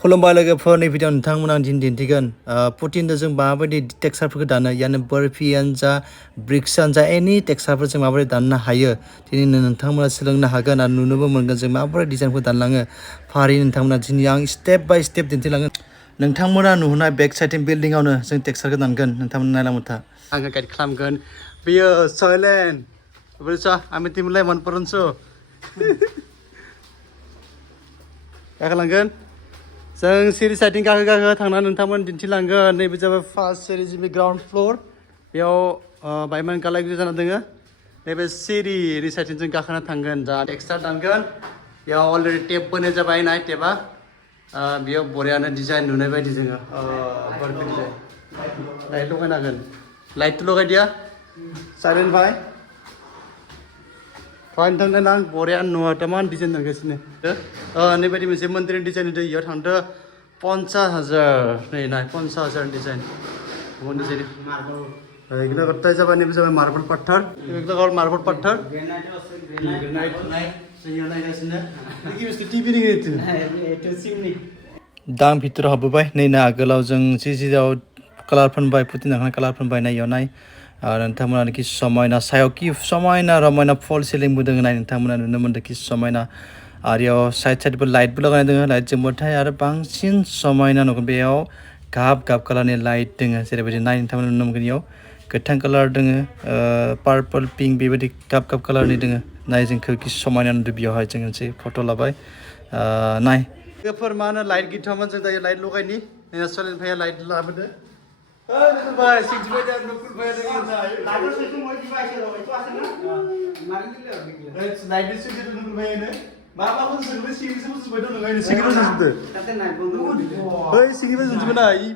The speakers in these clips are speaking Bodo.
खुलुमबाय लोगोफोर नै भिडिअ नोंथांमोना दिन दिन्थिगोन पुटिनजों जों माबायदि टेक्सचारफोरखौ दानो यानो बर्फियानो जा ब्रिक्सआनो जा एनि टेक्सचारफोर जों माबोरै दाननो हायो दिनै नोंथांमोना सोलोंनो हागोन आरो नुनोबो मोनगोन जों माबोरै डिजाइनखौ दानलाङो फारि नोंथांमोना दिनै आं स्टेप बाय स्टेप दिन्थिलांगोन नोंथांमोना नुहुरनाय बेक साइडनि बिल्डिंआवनो जों टेक्सचारखौ दानगोन नोंथांमोना नायलांबाय था आङो गाइड खालामगोन बेयो साइलेन्ट बोरैसा आमी तिमीलाई मन पराउँछ गाखोलांगोन जों सिरि साइडथिं गाखो थांनानै नोंथांमोन दिन्थिलांगोन नैबे जाबाय फार्स्ट सिरि जिबि ग्राउन्ड फ्लोर बेयाव बायमान गालाय गुजाय जाना दोङो नैबे सिरिनि साइडथिं जों गाखोना थांगोन जा टेक्सचार दानगोन बेयाव अलरेडि टेप बोनाय जाबाय नाय टेपआ बेयाव बरियानो डिजाइन नुनाय बायदि जोङो बर्फि डिजाइन लाइट लगायनो हागोन लाइटथ' लगायदिया साइलेन्ट भाइ फाइन थांदों आं बरिया नुवा तामान डिजाइन थांगासिनो नैबायदि मोनसे मन्दिरनि डिजाइन नुदों इयाव थांदो 50,000 नै नाय 50,000 डिजाइन गुबुन डिजाइन एगला गत्ताय जाबाय नैबे जाबाय मार्बल पत्थर एगला गल मार्बल पत्थर ग्रेनाइट नाय जोंनियाव नायगासिनो कि बुस्थु टिभि नि गेजेरजों एटो सिमनि दां भितराव हाबबोबाय नै ना आगोलाव जों जेराव कालार फोनबाय पुटिन जाखांनाय कालार फोनबाय नाय इयाव नाय नोंथांमोना कि समायना सायाव कि समायना रमायना फल सिलिंबो दोङो नाय नोंथांमोना नुनो मोन्दों कि समायना आरो इयाव साइड साइडबो लाइटबो लगायनाय दोङो लाइट जोंबाथाय आरो बांसिन समायना नुगोन बेयाव गाब कालारनि लाइट दोङो जेरैबायदि नाय नोंथांमोना नुनो मोनगोन इयाव गोथां कालार दोङो पार्पल पिंक बेबायदि गाब कालारनि दोङो नाय जोंखौ कि समायना नुदों बेयावहाय जों मोनसे फट' लाबाय नाय लोगोफोर मा होनो लाइट गैथ'वामोन जों दायो लाइट लगायनि सोलिन भाइया लाइट लाबोदो भाई सिक्स भाई आप लोग भाई लाइट से तुम वही डिवाइस है तो आसे ना मारी ले लाइट से तो तुम भाई ने बाबा को सुन सिंग से सुन बैठो लगाइ सिंग से सुन ताते ना ओइ सिंग से सुन ना ई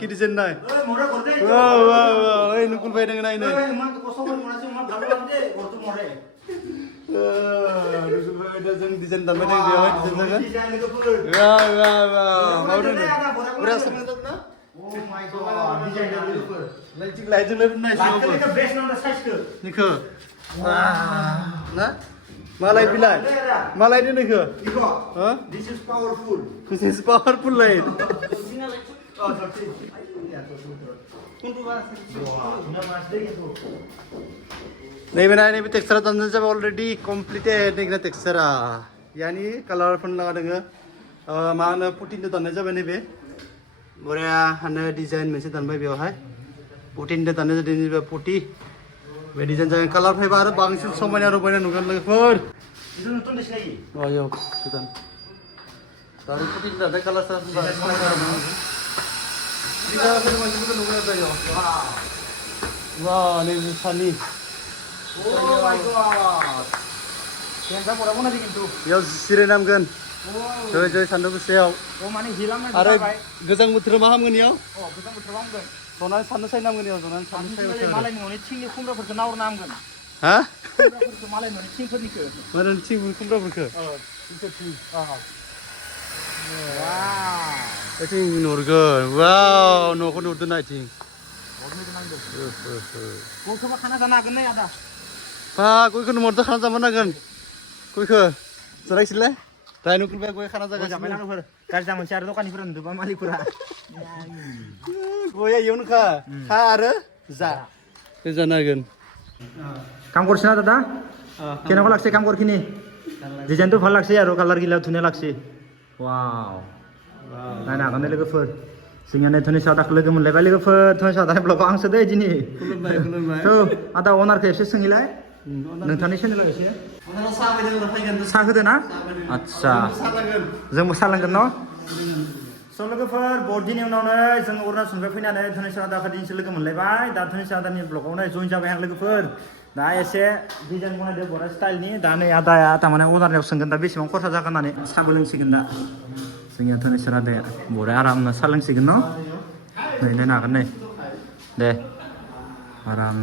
की डिजाइन ना ओए मोरा कर दे वाह वाह वाह ओइ नुकुल भाई दङ नाइ नै ओइ मन तो कसो मन मोरा से मन गालो लाग दे और तू मोरे नुकुल भाई दा जों डिजाइन दानबाय दङ बेयाव डिजाइन लोगोफोर वाह वाह वाह मावदों पुरा समझदों ना Oh my god, design developer. Light developer nice. Actually the best number size ke. Nikho. Na? Malai bilai. Malai ni nikho. Nikho. Huh? This is powerful. This is powerful light. Oh, sorry. नहीं बनाया नहीं भी टेक्सचर तंदन जब ऑलरेडी कंप्लीटेड नहीं ना टेक्सचर यानी कलर फन लगा देंगे माने पुटिन तो तंदन जब नहीं बे बरिया हानो डिजाइन मोनसे दानबाय बेवहाय पुटिनदो दाननाय जादों नैबे पुटि बे डिजाइन जागोन कालार फैबा आरो बांसिन समायना रमायना नुगोन लोगोफोर इदो नतुन देखायो अयो गोदान दानि पुटिन दाननाय कालार सा समायना रमायना दिगाफोर मानसिफोरखौ नुगोन जायो वाव नैबे सानि ओ माय गॉड केनसा पराबो नादि किन्तु बेयाव जिरायनांगोन जय जय सान्दुं गोसायाव आरो गोजां बोथोराव मा हामगोन इयाव गोजां बोथोराव हामगोन जनानै सान्दुं साय नामगोन इयाव जनानै सान्दुं साय मालायनि न'नि थिंनि खुमब्राफोरखौ नाहरनो हामगोन हा खुमब्राफोरखौ मालायनि न'नि थिंफोरनिखौ मालायनि थिं खुमब्राफोरखौ वाव ओइथिं नुहुरगोन वाव न'खौ नुहुरदों ना इथिं गयखौबा खाना जानो हागोन नै आदा बा गयखौ नुहुरदों खाना जानो नांगोन गयखौ जरायसिलै दाय नुकुल भाइ गय खाना जागा जाबाय लांफोर गाज्रि दा मोनसे आरो दखानिफोरा नुदोंबा मालिकफोरा गया इयावनो खा आरो जा जानो हागोन काम करसिना दादा केनेको लागছে काम करखिनि डिजाइनथ' ভাল लागছে आरो कालार गिला धुनिया लागছে वाव नायनो हागोन दे लोगोफोर जोंनिया नै धनेश आदाखौ लोगो मोनलायबाय लोगोफोर धनेश आदानि ब्लगआव आंसो दै दिनै खुलुमबाय खुलुमबाय थ' आदा अनारखौ एसे सोंहैलाय नोंथांनि चेनेलाव एसे साहा होदो ना आदसा जोंबो साहा लोंगोन न' स' लोगोफोर बहुत दिननि उनावनो जों अरुणाचलनिफ्राय फैनानै धनेश आदाखौ दिनैसो लोगो मोनलायबाय दा धनेश आदानि ब्लगआवनो जइन जाबाय आं लोगोफोर दा एसे डिजाइन बनायदो बरा स्टाइलनि दा नै आदाया थारमाने अनारनियाव सोंगोन दा बेसेबां खरसा जागोन होननानै साहाबो लोंसिगोन दा जोंनिया धनेश आदाया बरा आरामनो साहा लोंसिगोन न' नै नायनो हागोन नै दे आराम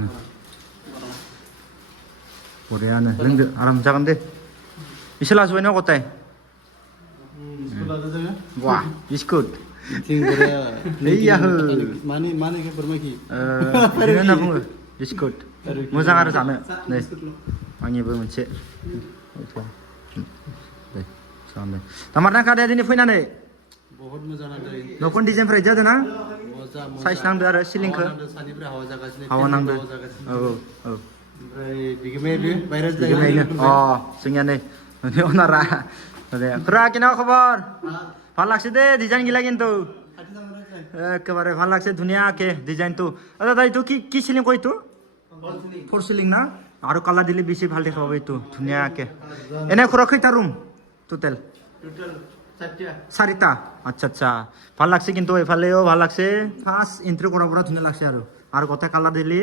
बरियानो लोंदो आराम जागोन दे इसे लाजोबबाय ना गथाय वाह बिस्कुट माने फोरमायखि होनना बुङो बिस्कुट मोजां आरो जानो नै आंनिबो मोनसे दे जागोन दे दामार नांखा दे दिनै फैनानै बहुत मोजां नांदों न'खौनो डिजाइनफ्रा जादों ना मोजां साइज नांदो आरो सिलिंखौ सानिफ्राय हावा जागासिनो हावा नांदो औ ओमफ्राय बिगोमाया बे बायराव बिगोमायनो जोंनिया नै अनारा खुरा কেনে খবর ভাল লাগছে দে ডিজাইন গিলা কিন্তু একেবারে ভাল লাগছে ধুনিয়াকে ডিজাইনটো দাদা এইটো কি কি সিলিং কই তো ফোর সিলিং না আৰু কালার দিলে বেশি ভাল দেখা পাবে এইটো ধুনিয়াকে এনে খুৰা কয়টা রুম টোটাল চাৰিটা আচ্ছা আচ্ছা ভাল লাগছে কিন্তু এফালেও ভাল লাগছে ফার্স্ট এন্ট্রি করার পর ধুনিয়া লাগছে আৰু কথা কালার দিলে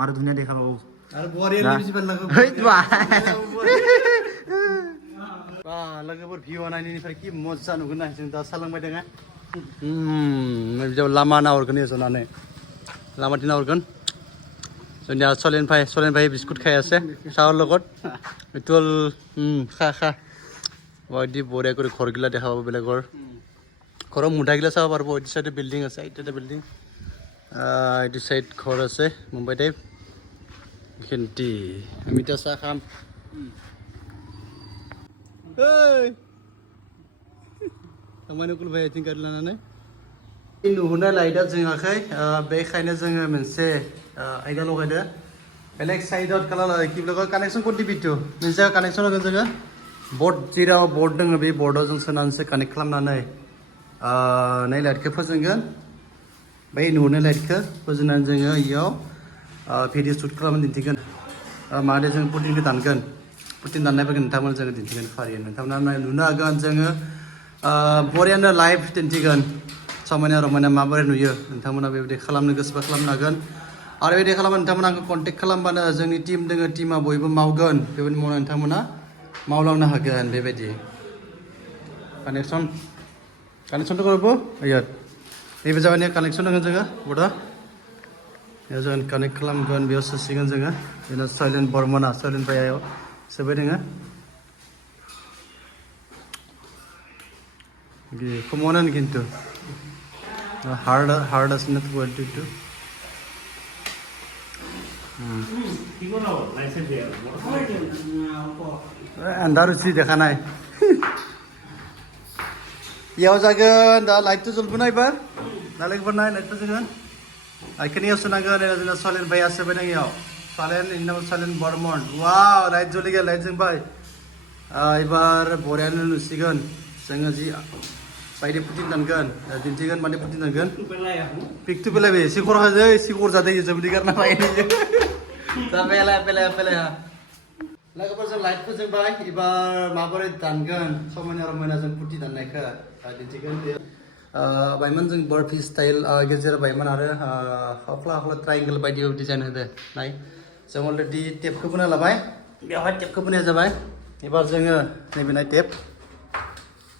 আৰু ধুনিয়া দেখা পাবো আৰু বৰিয়ালি বেশি ভাল লাগে হেইত बा लोगोफोर भिउ नायनायनिफ्राय कि मजा नुगोन ना जों दा सालांबाय दङ बिदियाव लामा नाहरगोन जनानै लामाथिं नाहरगोन जोंनिया सलेन भाई बिस्कुट खाই আছে চাহৰ লগত বিটল খা বাদি বঢ়িয়া কৰি ঘৰগিলা দেখা পাব বেলেগৰ ঘৰৰ মুঠাগিলা চাব পাৰিব এইটো চাইডে বিল্ডিং আছে এইটো বিল্ডিং এইটো চাইড ঘৰ আছে মুম্বাই টাইপ খেন্তি আমি এতিয়া চাহ খাম Hey, tamannya kul bayar tinggal lana nih. Ini nuhuna laida jenga kai, baik kayaknya jenga mense, aida lo ada. Elek side out kalau lagi kita connection kau di video, mense connection lagi jenga. Board jira board dengan be board aja senan se connect kelam nana nih. Nih lihat ke pas jenga, baik nuhuna lihat ke pas jenga iyo, video shoot kelam dintikan, mana jenga putih ke tangan. Putin dan naik ntaman jangan dintikan varian, ntaman naik luna agan jangan borian live dintikan, samanya romanya mabar nuya, ntaman naik bede kalam negas bakalam nagan, ada bede kalam ntaman naik kontak kalam bana jangan tim dengan tim aboy bu maugan, beben mau ntaman na maulang na hagan bebedi, connection tu kalau bu, ayat, ini bejawannya connection dengan jangan, bodoh, ya jangan connect kalam gan biasa singan jangan, ini silent bormana silent bayayo. Sebenarnya, gitu, kemonan gitu, hard asnya tuh buat itu. Andar sih deh kanai. Ya usahakan, dah light tuh jual naik bar, dah lagi bar naik tuh jangan. Akhirnya sunagan ada soalnya bayar sebenarnya ya. Salen ini nama salen Vermont. Wow, light joli ke light jeng bay. Ibar borean nusigan, sengaja bayar putin tangan, dintigan mana putin tangan. Pick tu pelai be, sikur aja, sikur jada ye jam dikarna bay ni. Tapi pelai ha. Lagu pasal light tu jeng bay, ibar mabore tangan, somanya orang mana jeng putin tangan ke, dintigan dia. Bayman jeng burpee style, gezer bayman ada, hafla triangle by dia design ada, naik. Jangan already tape ke mana lah bay, biar tape ke mana aja bay. Ibar jangan ni benai tape,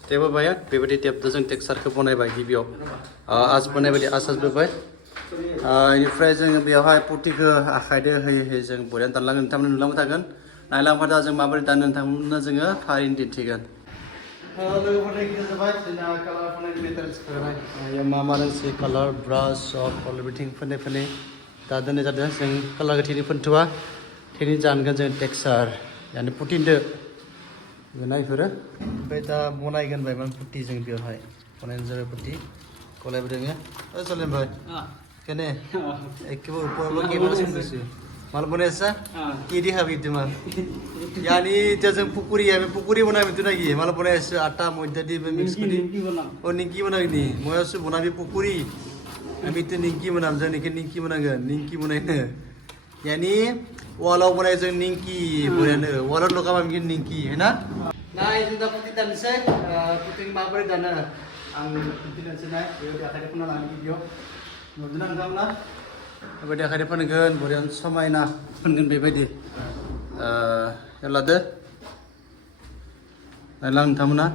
tape bay ya, bebedi tape tu jangan texture ke mana bay hibio. As mana bedi asas bay. Ini phrase jangan biar hai putih ke akhir dia hai jangan borian tanlangan taman nulang takan. Nailang pada jangan mabur tanan taman jangan farin dintikan. Lagu pada kita sebab sina color pun ada metal sekarang. Yang mama dan si color brush of all everything pun. Tadi ni jadi sing color kini pun tua, kini jangan jangan texture. Yani putin de, benai fira. Beta monai kan bayman putih jangan biar hai. Konen jangan putih. Kolai berdengnya. Soalnya bay. Kene. Ekor upor lagi mana sih? Malu boleh sah? Kiri habis tu mal. Yani jangan pukuri mana itu lagi. Malu boleh sah atta mau jadi mix kiri. Oh ningki mana ini? Mau sah mana bi pukuri. Abi itu ningki mana? Jangan ikan ningki mana kan? Ningki mana ini? Yani walau mana jangan ningki, boleh walau lokal mungkin ningki, है ना? Nah itu dah putih dan saya putih mabur dan ang putih dan saya dia akan pernah lagi video. Nurjunan kamu lah. Beda akhirnya pengen borian sama ina pengen bebedi. Yang lada, nalang thamuna.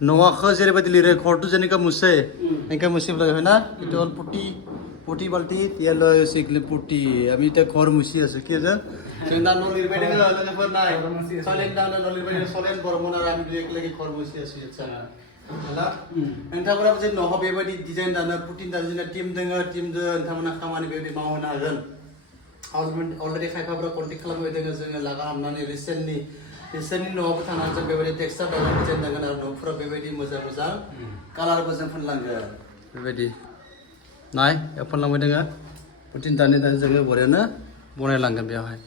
Noah khazir bedi lire khortu jani ka musse, engka musse bela है ना? Itu all putih balti, dia lo sikle putih. Ami itu khor musse ase kiaja. Jangan lo lire bedi lo lada pernah. Soalnya dah lo lire bedi soalnya bormona rami dua lagi khor musse ase jangan. Alah, entah berapa sih noh bebedi desain dana putin dana jenis tim entah mana kamani bebedi mau nagan. Already khai pabra kontak kelam bebedi dengan laga amna ni recent ni बिसोरनि न'आवबो थांनानै जों बेबायदि टेक्सचार दानाय डिजाइन नांगोन आरो न'फोराव बेबायदि मोजां मोजां कालारबो जों फोनलांगोन बेबायदि नाय फोनलांबाय दोङो पुटिन दानै दानै जोङो बरियानो बनायलांगोन बेयावहाय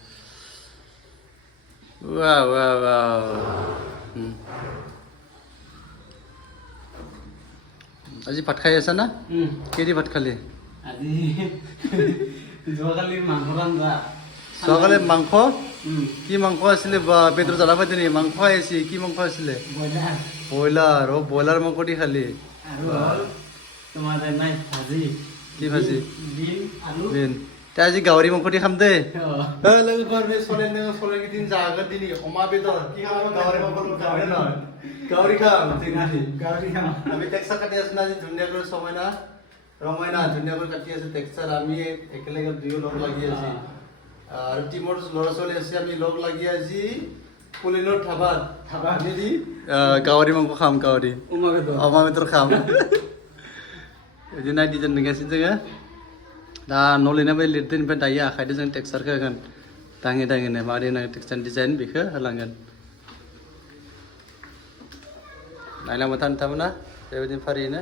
वाव वाव वाव আজি ভাত খাই আছা না কেদি ভাত খালি আজি যোৱাকালি মাংস ৰান্ধা যোৱাকালি মাংস কি মাংস আছিলে বা বেদৰ জ্বালা পাতি নি মাংস আহিছে কি মাংস আছিলে ব্ৰইলাৰ অ ব্ৰইলাৰ মাংস দি খালি আৰু তোমাৰ নাই ভাজি কি ভাজি বিন আলু বিন তে আজি গাহৰি মাংস দি খাম দে লোকৰ বে চলে কিদিন জাগত দিনি অমা বেদৰ কি খাম গাহৰি মাংস গাহৰি নহয় গাহৰি খাম গাহৰি খাম আমি টেক্সাৰ কাটি আছো না আজি ধুনীয়াকৈ সময় না ৰমাই না ধুনীয়াকৈ কাটি আছে টেক্সাৰ আমি একেলগে দুয়ো লগ লাগি আছি আৰু টিমৰ ল'ৰা ছোৱালী আছে আমি লগ লাগি আজি পুলিনৰ ধাবাত দি গাহৰি মাংস খাম গাহৰি অমা বেদৰ খাম बिदिनो डिजाइन नुगासिनो जोङो दा न' लिरनाय बायदि लिरदोनिफ्राय दायो आखाइजों जों टेक्सचारखौ होगोन दाङै दाङैनो माबोरै होनांगौ टेक्सचार डिजाइन बेखौ होलांगोन नायलांबाय थानो नोंथांमोना बेबायदिनो फारियैनो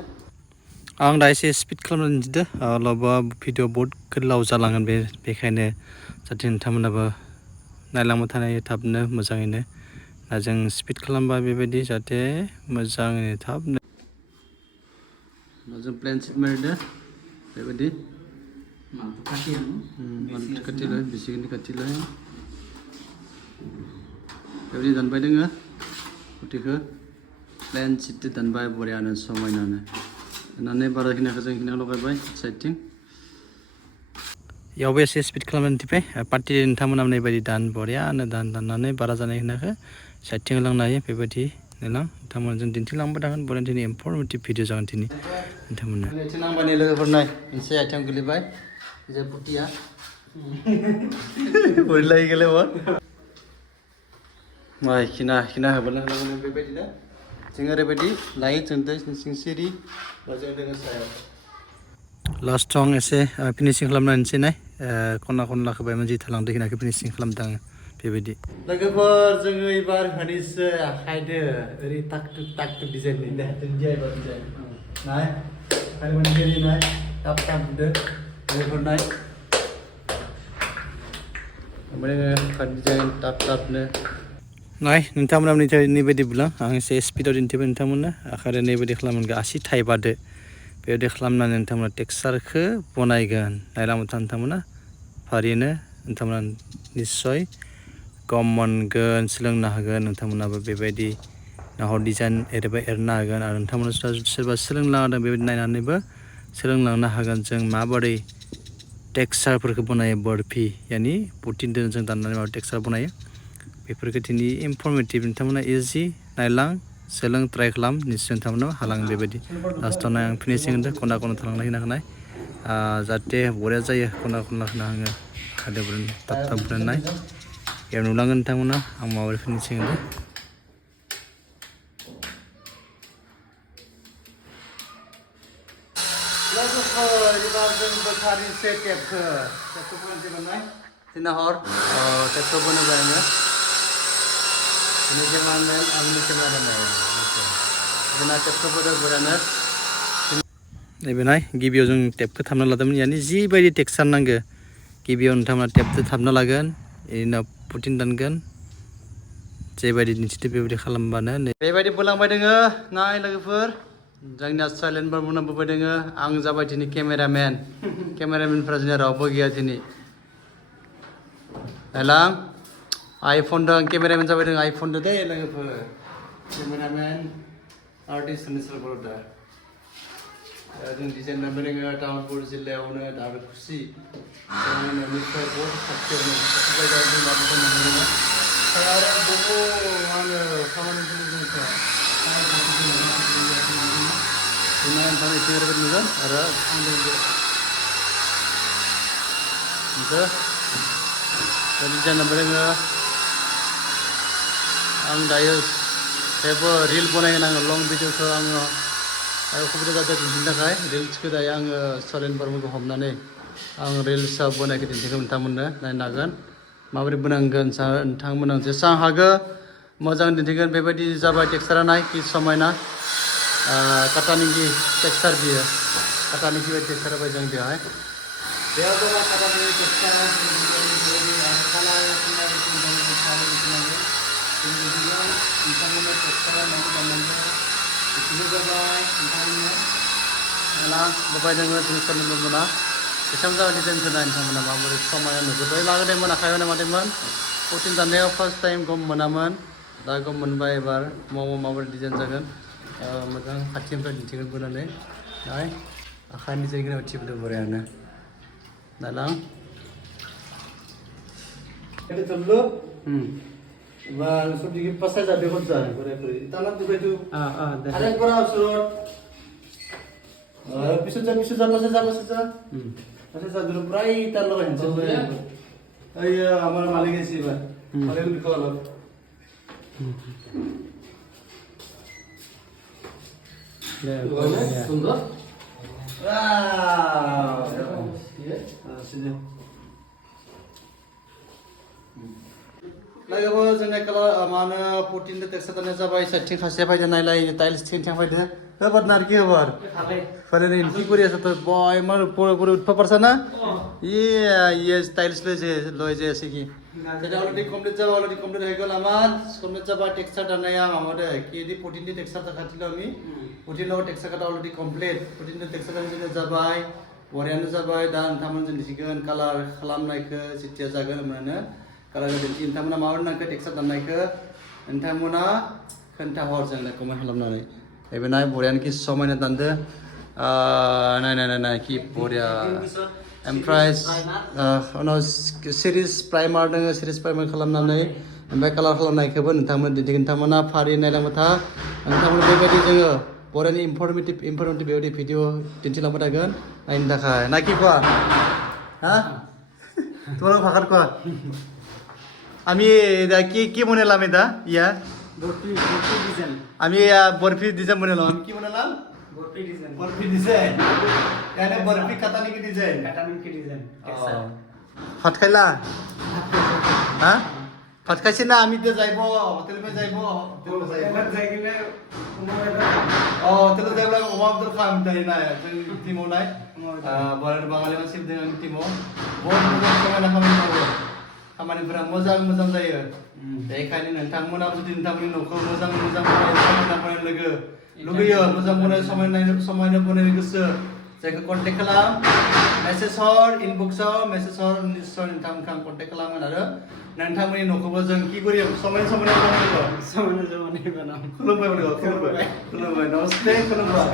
आं दा एसे स्पिड खालामनानै दिन्थिदो अब्लाबा भिडिअ बहुद गोलाव जालांगोन बेखायनो जाहाथे नोंथांमोनाबो नायलांबाय थानो थाबनो मोजाङैनो दा जों स्पिड खालामबा बेबायदि जाहाथे मोजाङैनो थाबनो जों प्लेन सिट मारिदो बेबायदि खाथिलाय बिसिगोननि खाथिलाय बेबायदि दानबाय दोङो पुटिखौ प्लेन सिट दानबाय बरियानो समायनानो दाननानै बारा खिनिखौ जों खिनियाव लगायबाय साइडथिं इयावबो एसे स्पिड खालामनानै दिबाय पार्टि नोंथांमोना होननाय बायदि दान बरियानो दाननानै बारा जानाय खिनिखौ साइडथिं होलांनो हायो बेबायदि नायलां नोंथांमोनजों दिन्थिलांबाय थागोन बरिया दिनै इनफरमेटिभ भिडिअ जागोन दिनै नोंथांमोना आथिं नांबाय लोगोफोर नाय मोनसे आथिं गोलैबाय जे पुटिया बोरलाय गेलेबाय माय खिना होबोला होनांगोन बेबायदिनो जों ओरैबायदि लायो जों दै सिं सिरि बा जों दोङो सायाव लास्टआव आं एसे फिनिशिं खालामनानैसै नाय खना खनलाखौ बाय मोनसे थालांदो खिनाखौ फिनिशिं खालामदों आङो बेबायदि लोगोफोर जोङो एबार होनोसै आखाइदो ओरै टाक टुक डिजाइननि दे दुन्दिया एबार डिजाइन नाय आखाइ मोनसेनि नाय टाप बुदो लोगोफोर नाय ओमफ्राय खाट डिजाइन टापनो नाय नोंथांमोना नैबायदि बुलां आं एसे स्पिडाव दिन्थिबाय नोंथांमोननो आखाइदो नैबायदि खालामगोन आसि थाइबादो बेबायदि खालामनानै नोंथांमोना टेक्सचारखौ बनायगोन नायलांबाय था नोंथांमोना फारियैनो नोंथांमोना निस्सय गम मोनगोन सोलोंनो हागोन नोंथांमोनाबो बेबायदि नाहर डिजाइन एरैबा एरनो हागोन आरो नोंथांमोना सोरबा सोलोंलांदों बेबायदि नायनानैबो सोलोंलांनो हागोन जों माबोरै टेक्सचारफोरखौ बनायो बर्फि यानि पुटिनजों जों दाननानै माबोरै टेक्सचार बनायो बेफोरखौ दिनै इनफरमेटिभ नोंथांमोना इजि नायलां सोलों ट्राइ खालाम निस्सय नोंथांमोना हालाङो बेबायदि लास्टआव नाय आं फिनिशिं होदों खना थालांना होनाय जाहाथे बरिया जायो खना होना आङो खादों थाब नाय याव नुलांगोन नोंथांमोना आं माबोरै फिनिशिं होदों Sinahor, टेपखौ बनायबाय आङो ini cameraman आंनि cameraman जोंना टेपखौ बरानो नैबे नाय गिबियाव जों टेपखौ थाबना लादोंमोन यानि जिबायदि टेक्सचार नांगौ गिबियाव नोंथांमोना टेपखौ थाबना लागोन बेनि उनाव पुटिन दानगोन जेबायदि दिन्थिदों बेबायदि खालामबानो बेबायदि बोलांबाय दोङो नाय लोगोफोर जोंनिया साइलेन्ट बार बोबाय दोङो आं जाबाय दिनै केमेरामेनफोरा जोंनिया रावबो गैया दिनै नायलां आइफन दं केमेरामेन जाबाय दोङो आइफन दो दे लोगोफोर केमेरामेन आर्टिस्ट धानेश्वर बर' दा जों डिजाइन खालामबाय दोङो तामुलपुर जिल्लायावनो दाबो खुसि न'निफ्राय बहुद खाथियावनो जायगायाव जों माबाखौ मोननो दोङो आरो आङो खामानिफोरनि जोंखौ नोंथां एसे ओरैबायदि नुगोन आरो डिजाइन खालामबाय दोङो आं दायो जेबो रिल बनायगोन आङो लं भिडिअखौ आङो असुबिदा जादों दिन्थिनो थाखाय रिल्सखौ दायो आङो साइलेन्टफोरखौ हमनानै आं रिल्सआव बनायखौ दिन्थिगोन नोंथांमोननो नायनो हागोन माबोरै बनांगोन नोंथांमोना जेसेबां हागौ मोजां दिन्थिगोन बेबायदि जाबाय टेक्सचारा नाय कि समायना काटानिखि टेक्सचार बियो काटानिखि बायदि टेक्सचार होबाय जों बेवहाय बेयाव दङ काटानिखि टेक्सचार बाय जोङो जों मोना बेसेबां जाबाय डिजाइनखौ नायनो थांमोना माबोरै समायना नुजोब्बाय मागोदैमोन आखाइयाव मादैमोन पुटिन दानायाव फार्स्ट टाइम गम मोनामोन दा गम मोनबाय एबार माबोरै डिजाइन जागोन मोजां खाथिनिफ्राय दिन्थिगोन बोनानै नाय आखाइनि डिजाइनखौ थिबदों बोरायानो दालां itu dulu và số đi passage ada kau jalan boleh tanah tu betul ada korang surut bisa passage dulu perai tar loh yang iya amal maling sih bah maling di kolom sudah wow sini lagi apa jenis kalau mana putin itu tekstur tanah sabai setting khasnya pada nailai tiles setting pada apa narki apa pada ini ki kuriya satu boy mar pura utpa persana iya tiles loh je sih jadi already complete hai aman complete jaba tekstur tanah yang amada ki di putin di tekstur tak hati kami putin lo tekstur kata already complete putin di tekstur tanah jenis jabai warrior jabai dan taman jenis ikan color kalam naik ke sitia jaga mana kalau ada di intamuna mawar nak tekstur dan naik ke intamuna kenta hor jangan nak komen halam nari. Tapi naik borian kis somai nanti anda, naik ki boria emprise, ono series primer dengan series primer halam nari. Sampai kalau halam naik ke pun intamuna di intamuna hari naik lama tha, intamuna beberapa juga borian informative video tinci lama dagan, naik dah kah, naik ki kuah, ha? Tuan fakar kuah. আমি কি বনালাম এটা ইয়া আমি বরফি ডিজাইন বনালাম কি বনালাম বরফি ডিজাইন এনে বরফি কাটানিকি ডিজাইন ভাত খাইলা হ্যাঁ ভাত খাইছে না আমি তো যাইব হোটেল পে যাইব হোটেল যাইব অমা আব্দুল খান তাই না টিমো নাই বড় বাঙালি মানসি টিমো বহুত সময় না खामानिफोरा मोजां जायो बेखायनो नोंथांमोना जुदि नोंथांमोननि न'खौ मोजां बनायनो लुगैयो मोजां समायना बनायनो गोसो जायखौ कन्टेक्ट खालाम मेसेज हर इनबक्सआव मेसेज हर निश्चय नोंथांमोनखौ आं कन्टेक्ट खालामगोन आरो नोंथांमोननि न'खौबो जों कि करियो समायना बानायगोन खुलुमबाय नमस्ते खुलुमबाय